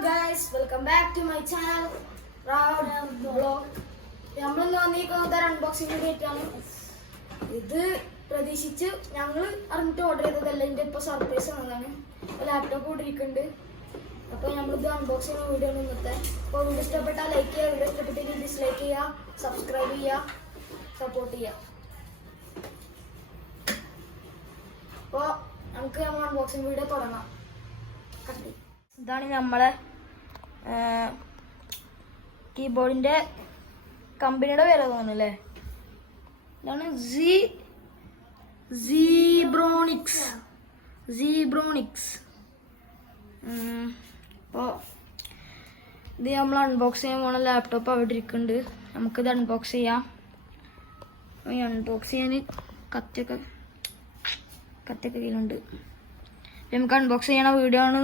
guys, welcome back to my channel Proud Vlog. നമ്മൾ വന്നിരിക്കുന്നത് unboxing video ആയിട്ടാണ്. ഇത് പ്രതീക്ഷിച്ച് ഞങ്ങൾ അറിഞ്ഞിട്ട് ഓർഡർ ചെയ്തതല്ല, ഇതിന്റെ ഇപ്പൊ സർപ്രൈസ് വന്നതാണ്. ലാപ്ടോപ്പ് ഇട്ടിരിക്കുന്നുണ്ട്. അപ്പോൾ നമ്മളിത് അൺബോക്സ് ചെയ്യുന്ന വീഡിയോ ആണ് ഇന്നത്തെ. അപ്പോൾ വീഡിയോ ഇഷ്ടപ്പെട്ടാൽ ലൈക്ക് ചെയ്യുക, വീഡിയോ ഇഷ്ടപ്പെട്ടില്ലെങ്കിൽ ഡിസ്ലൈക്ക് ചെയ്യുക, സബ്സ്ക്രൈബ് ചെയ്യുക, സപ്പോർട്ട് ചെയ്യുക. അപ്പോൾ നമുക്ക് നമ്മൾ അൺബോക്സിംഗ് വീഡിയോ തുടങ്ങാം. ഇതാണ് നമ്മളെ കീബോർഡിന്റെ കമ്പനിയുടെ പേര് തോന്നുന്നല്ലേ. ഇതാണ് സീബ്രോണിക്സ്. അപ്പോൾ ഇത് നമ്മൾ അൺബോക്സ് ചെയ്യാൻ പോണ ലാപ്ടോപ്പ് അവിടെ ഇരിക്കുന്നുണ്ട്. നമുക്കിത് അൺബോക്സ് ചെയ്യാം. ഈ അൺബോക്സ് ചെയ്യാൻ കത്തിയൊക്കെ കയ്യിലുണ്ട്. നമുക്ക് അൺബോക്സ് ചെയ്യണ വീഡിയോ ആണ്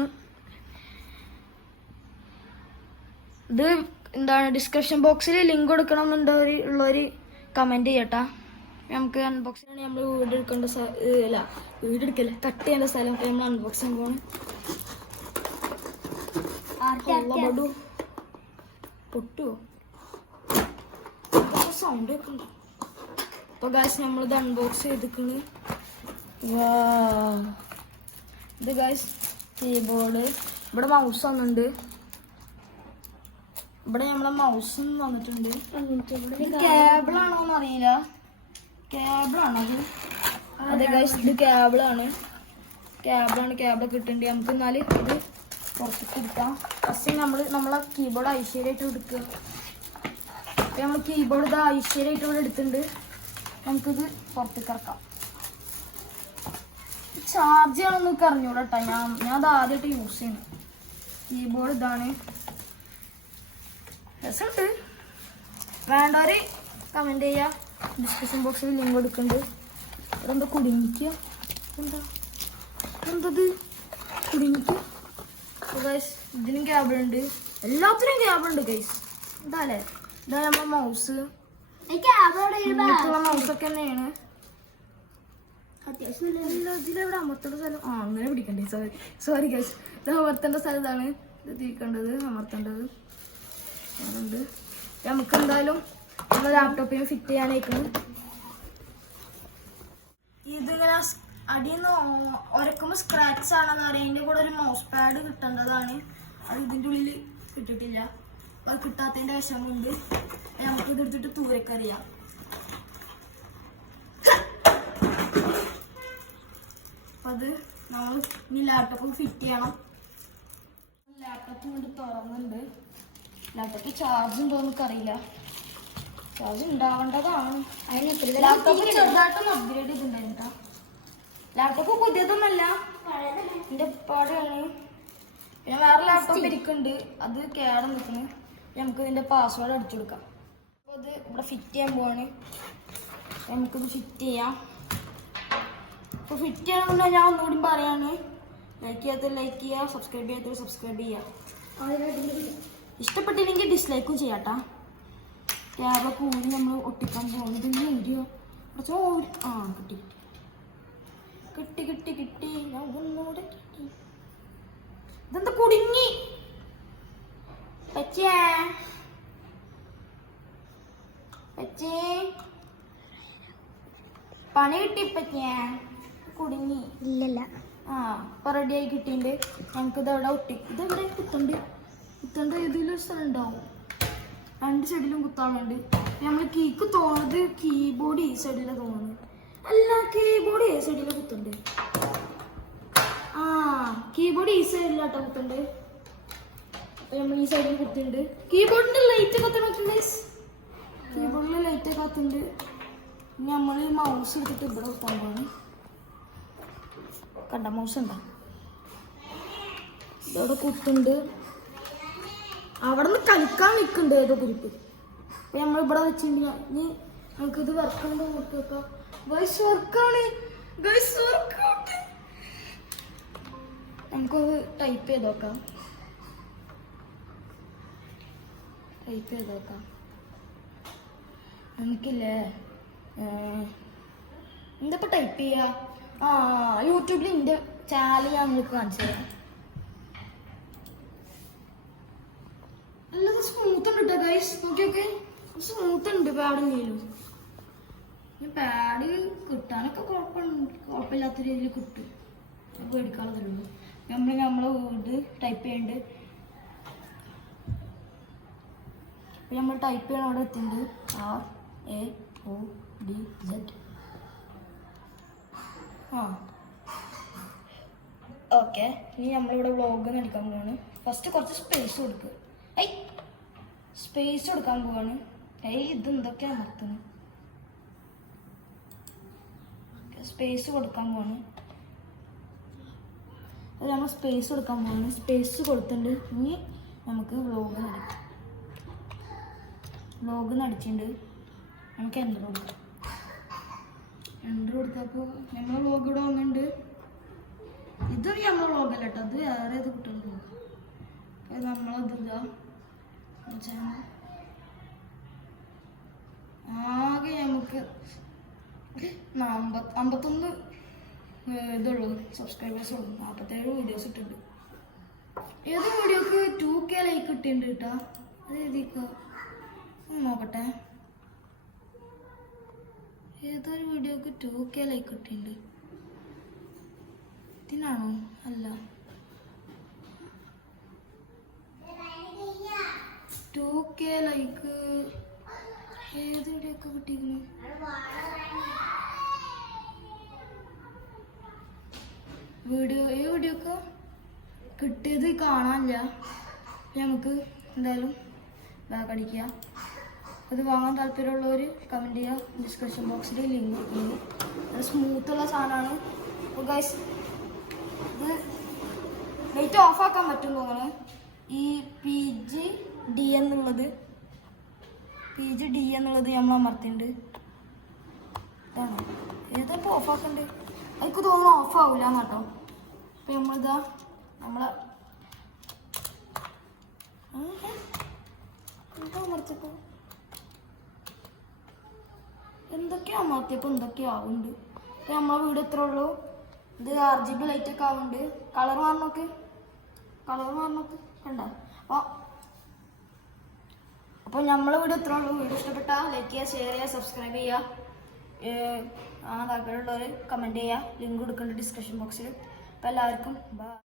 ഇത്. എന്താണ് ഡിസ്ക്രിപ്ഷൻ ബോക്സിൽ ലിങ്ക് കൊടുക്കണം എന്നുള്ളവർ കമൻറ്റ് ചെയ്യട്ടാ. നമുക്ക് അൺബോക്സ് ചെയ്യണ നമ്മൾ വീഡിയോ എടുക്കേണ്ട വീഡിയോ എടുക്കല്ലേ, കട്ട് ചെയ്യേണ്ട സ്ഥലം. അപ്പോൾ നമ്മൾ അൺബോക്സ് ചെയ്യാൻ പോകണം. പൊട്ടുവോ സൗണ്ട് വെക്കണ്ട. അപ്പോൾ ഗായ്സ് നമ്മളിത് അൺബോക്സ് ചെയ്തിട്ടുണ്ട്. ഇത് ഗായ്സ് കീബോർഡ്. ഇവിടെ മൗസ് വന്നിട്ടുണ്ട്. ഇവിടെ നമ്മളെ മൗസും വന്നിട്ടുണ്ട്. കേബിളാണോന്ന് അറിയില്ല. കേബിളാണത്. അതെ ഗൈസ്, ഇത് കേബിളാണ്. കേബിളൊക്കെ ഇട്ടിട്ടുണ്ട്. നമുക്ക് എന്നാൽ ഇത് പുറത്തേക്ക് എടുക്കാം. ഫസ്റ്റ് നമ്മളെ കീബോർഡ് ഐശ്വര്യമായിട്ട് എടുക്കുക. അപ്പം നമ്മൾ കീബോർഡ് ഇത് ഐശ്വര്യമായിട്ട് ഇവിടെ എടുത്തിട്ടുണ്ട്. നമുക്കിത് പുറത്തേക്ക് ഇറക്കാം. ചാർജ് ചെയ്യണമെന്നൊക്കെ അറിഞ്ഞൂടാ കേട്ടോ. ഞാൻ അത് ആദ്യമായിട്ട് യൂസ് ചെയ്യുന്നു. കീബോർഡ് ഇതാണ്. രസമുണ്ട്. വേണ്ടവര് കമൻറ്റ് ചെയ്യുക. ഡിസ്ക്രിപ്ഷൻ ബോക്സിൽ ലിങ്ക് കൊടുക്കുന്നുണ്ട്. ഇവിടെ എന്താ കുടുങ്ങിക്കുക? എന്തത് കുടുങ്ങിക്കുക? ഗൈസ് ഇതിനും ക്യാബിളുണ്ട്. എല്ലാത്തിനും ക്യാബിളുണ്ട് ഗൈസ്. ഇതാല്ലേ, ഇതാ നമ്മളെ മൗസ്. മൗസൊക്കെ തന്നെയാണ്. ഇതിലെവിടെ അമർത്തേണ്ട സ്ഥലം? അങ്ങനെ പിടിക്കണ്ടേ. Sorry guys. ഇത് അമർത്തേണ്ട സ്ഥലം ഇതാണ്. ഇത് തിരിക്കേണ്ടത്, അമർത്തേണ്ടത് ഉണ്ട്. നമുക്ക് എന്തായാലും നമ്മൾ ലാപ്ടോപ്പിന് ഫിറ്റ് ചെയ്യാനായിരിക്കും. ഇതിങ്ങനെ അടിയിൽ നിന്ന് ഉരക്കുമ്പോൾ സ്ക്രാച്ച് ആണെന്ന് പറയാം. അതിൻ്റെ കൂടെ ഒരു മൗസ് പാഡ് കിട്ടേണ്ടതാണ്. അത് ഇതിൻ്റെ ഉള്ളിൽ കിട്ടിയിട്ടില്ല. അത് കിട്ടാത്തതിൻ്റെ വിഷമമുണ്ട്. നമുക്കിത് എടുത്തിട്ട് തൂരക്കറിയാം. അപ്പം അത് നമ്മൾ ഇനി ലാപ്ടോപ്പ് ഫിറ്റ് ചെയ്യണം. ലാപ്ടോപ്പ് കൊണ്ട് തുറന്നുണ്ട്. ലാപ്ടോപ്പ് ചാർജ് ഉണ്ടോ എനിക്കറിയില്ല. ചാർജ് ഉണ്ടാവേണ്ടതാണ്. ലാപ്ടോപ്പ് ചെറുതായിട്ടൊന്ന് അപ്ഗ്രേഡ് ചെയ്തിട്ടുണ്ടായിരുന്നു. ലാപ്ടോപ്പ് പുതിയതൊന്നുമല്ല, എൻ്റെ പാടാണ്. പിന്നെ വേറെ ലാപ്ടോപ്പ് ഇരിക്കുന്നുണ്ട്. അത് കേടം നിൽക്കുന്നു. നമുക്ക് ഇതിൻ്റെ പാസ്വേഡ് അടിച്ചു കൊടുക്കാം. അപ്പോൾ ഇത് ഇവിടെ ഫിറ്റ് ചെയ്യാൻ പോവാണ്. നമുക്കിത് ഫിറ്റ് ചെയ്യാം. അപ്പോൾ ഫിറ്റ് ചെയ്യണമെന്ന് ഞാൻ ഒന്നുകൂടി പറയാണ്. ലൈക്ക് ചെയ്യാത്തത് ലൈക്ക് ചെയ്യുക, സബ്സ്ക്രൈബ് ചെയ്യാത്തത് സബ്സ്ക്രൈബ് ചെയ്യുക. ഇഷ്ടപ്പെട്ടില്ലെങ്കിൽ ഡിസ്ലൈക്കും ചെയ്യാട്ടാ. ക്യാബ് കൂടി നമ്മൾ ഒട്ടിക്കാൻ പോകുന്നത് വീഡിയോ കുറച്ച് കിട്ടി. ഞാൻ ഒന്നുകൂടെ കിട്ടി. ഇതെന്താ കുടുങ്ങി? പച്ചേ പണി കിട്ടി. പച്ചേ കുടുങ്ങി. ഇല്ലല്ല. ഇപ്പൊ റെഡിയായി കിട്ടിയിട്ടുണ്ട്. നമുക്കിത് അവിടെ ഇതെവിടെ കുത്തണ്ട് ഇതിലൊരു സ്ഥലം ഉണ്ടാവും. രണ്ട് സൈഡിലും കുത്താനുണ്ട്. നമ്മൾ കീക്ക് തോന്നുന്നത് കീബോർഡ് ഈ സൈഡിലാണ് തോന്നുന്നത്. അല്ല, കീബോർഡ് ഈ സൈഡിൽ കുത്തുണ്ട്. കീബോർഡ് ഈ സൈഡിലാട്ടോ കുത്തുണ്ട്. നമ്മൾ ഈ സൈഡിൽ കുത്തുണ്ട്. കീബോർഡിന്റെ ലൈറ്റ് കത്തുന്നുണ്ട്. കീബോർഡിലെ ലൈറ്റ് കത്തുണ്ട്. നമ്മൾ മൗസ് എടുത്തിട്ട് ഇവിടെ കുത്താൻ പോവാണ്. കണ്ട മൗസ് ഉണ്ടോ? ഇതവിടെ കുത്തുണ്ട്. അവിടെ നിന്ന് കളിക്കാൻ നിൽക്കുന്നുണ്ട് ഏതോ കുരിപ്പ്. അപ്പം നമ്മൾ ഇവിടെ വെച്ചിട്ടുണ്ടെങ്കിൽ ഇനി നമുക്കിത് വർക്കാണ്ട് നോക്കി നോക്കാം. വർക്കാണ്. നമുക്കൊന്ന് ടൈപ്പ് ചെയ്ത് നോക്കാം. നമുക്കില്ലേ എന്താ ഇപ്പം ടൈപ്പ് ചെയ്യുക? യൂട്യൂബിൽ എൻ്റെ ചാനൽ ഞാൻ നിങ്ങൾക്ക് കാണിച്ചു തരാം. ഗൈസ് നോക്കിയൊക്കെ സ്മൂത്തുണ്ട് പാടില്ലെങ്കിലും. പാഡ് കിട്ടാനൊക്കെ കുഴപ്പമില്ലാത്ത രീതിയിൽ കിട്ടും. പേടിക്കാനുള്ളൂ. നമ്മളെ വീട് ടൈപ്പ് ചെയ്യണ്ട്. നമ്മൾ ടൈപ്പ് ചെയ്യണം. അവിടെ എത്തിണ്ട് RAODZ. ഓക്കെ, ഇനി നമ്മളിവിടെ വ്ളോഗ് നടിക്കാൻ പോവാണ്. ഫസ്റ്റ് കുറച്ച് സ്പേസ് കൊടുക്കുക. സ്പേസ് കൊടുക്കാൻ പോവാണ്. ഇതെന്തൊക്കെയാണ് നിർത്തുന്നത്? സ്പേസ് കൊടുക്കാൻ പോവാണ്. അത് നമ്മൾ സ്പേസ് കൊടുക്കാൻ പോവാണ്. സ്പേസ് കൊടുത്തിട്ടുണ്ട്. ഇനി നമുക്ക് വ്ളോഗ് നടിക്കാം. വ്ളോഗ് നടിച്ചിട്ടുണ്ട്. നമുക്ക് എൻ്റർ കൊടുക്കാം. എൻ്റർ കൊടുത്തപ്പോൾ നമ്മളെ വ്ളോഗ് ഇവിടെ വന്നിട്ടുണ്ട്. ഇത് നമ്മളെ വ്ളോഗല്ല കേട്ടോ, അത് വേറെ ഏത് കുട്ടികളുടെ വ്ളോഗ്. അത് നമ്മളതില്ല ചാനൽ. ആകെ നമുക്ക് 51 ഇതുള്ളൂ സബ്സ്ക്രൈബേഴ്സ് ഉള്ളൂ. 47 വീഡിയോസ് ഇട്ടിട്ടുണ്ട്. ഏത് വീഡിയോക്ക് 2K ലൈക്ക് കിട്ടിയിട്ടുണ്ട് കേട്ടോ. അത് എഴുതിക്കോ, നോക്കട്ടെ. ഏതൊരു വീഡിയോക്ക് 2K ലൈക്ക് കിട്ടിയിട്ടുണ്ട്? ഇതിനാണോ? അല്ല, 2K ലൈക്ക് ഏത് വീഡിയോക്ക് കിട്ടിയിരുന്നു? ഈ വീഡിയോക്ക് കിട്ടിയത് കാണാനില്ല. നമുക്ക് എന്തായാലും ബാഗ് അടിക്കുക. അത് വാങ്ങാൻ താല്പര്യമുള്ളവർ കമൻറ്റ് ചെയ്യുക. ഡിസ്ക്രിപ്ഷൻ ബോക്സിൽ ലിങ്ക് കൊടുക്കുന്നത്. അത് സ്മൂത്തുള്ള സാധനമാണ്. അപ്പോൾ ഗൈസ് ഇത് ലൈറ്റ് ഓഫാക്കാൻ പറ്റും തോന്നുന്നു. ഈ PGD എന്നുള്ളത് നമ്മൾ അമർത്തിണ്ട്. ഇതാണ് ഏതപ്പോൾ ഓഫാക്കണ്ട്. അതിക്ക് തോന്നുന്നു ഓഫാവില്ല കേട്ടോ. അപ്പം നമ്മളിതാ നമ്മളെ എന്താ അമർത്തിയപ്പോൾ എന്തൊക്കെയോ അമർത്തിയപ്പോൾ എന്തൊക്കെയോ ആവുന്നുണ്ട്. അപ്പം നമ്മളെ വീട് എത്ര ഉള്ളൂ. ഇത് RGB ലൈറ്റൊക്കെ ആവുന്നുണ്ട്. കളർ മാറണമൊക്കെ കണ്ട. അപ്പോൾ നമ്മളെ വീഡിയോ എത്ര ഉള്ളൂ. വീഡിയോ ഇഷ്ടപ്പെട്ടാൽ ലൈക്ക് ചെയ്യുക, ഷെയർ ചെയ്യുക, സബ്സ്ക്രൈബ് ചെയ്യുക. താല്പര്യമുള്ളവർ കമൻറ്റ് ചെയ്യുക. ലിങ്ക് കൊടുക്കുന്നുണ്ട് ഡിസ്ക്രിപ്ഷൻ ബോക്സിൽ. അപ്പോൾ എല്ലാവർക്കും ബൈ.